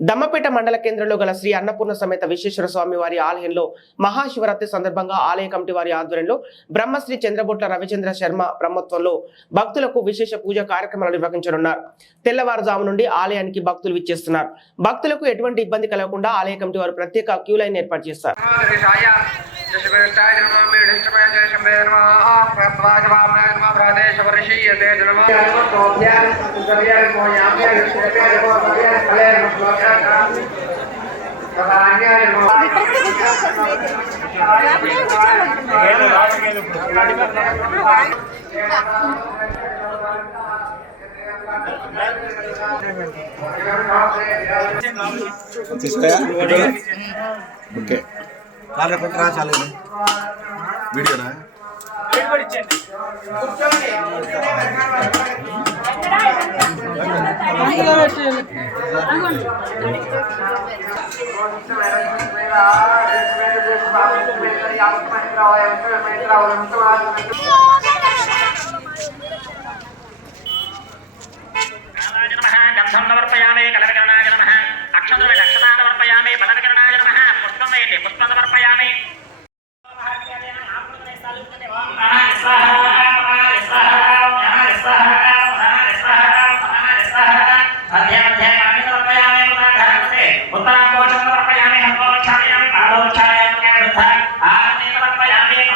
దమ్మపేట మండల కేంద్రంలో గల శ్రీ అన్నపూర్ణ సమేత విశ్వేశ్వర స్వామి వారి ఆలయంలో మహాశివరాత్రి సందర్భంగా ఆలయ కమిటీ వారి ఆధ్వర్యంలో బ్రహ్మశ్రీ చంద్రబొట్ల రవిచంద్ర శర్మ బ్రహ్మత్వంలో భక్తులకు విశేష పూజా కార్యక్రమాలు నిర్వహించనున్నారు. తెల్లవారుజాము నుండి ఆలయానికి భక్తులు విచ్చేస్తున్నారు. భక్తులకు ఎటువంటి ఇబ్బంది కలగకుండా ఆలయ కమిటీ వారు ప్రత్యేక క్యూ లైన్ ఏర్పాటు చేస్తారు. ఓకే చాలు వీడియోనా Gracias.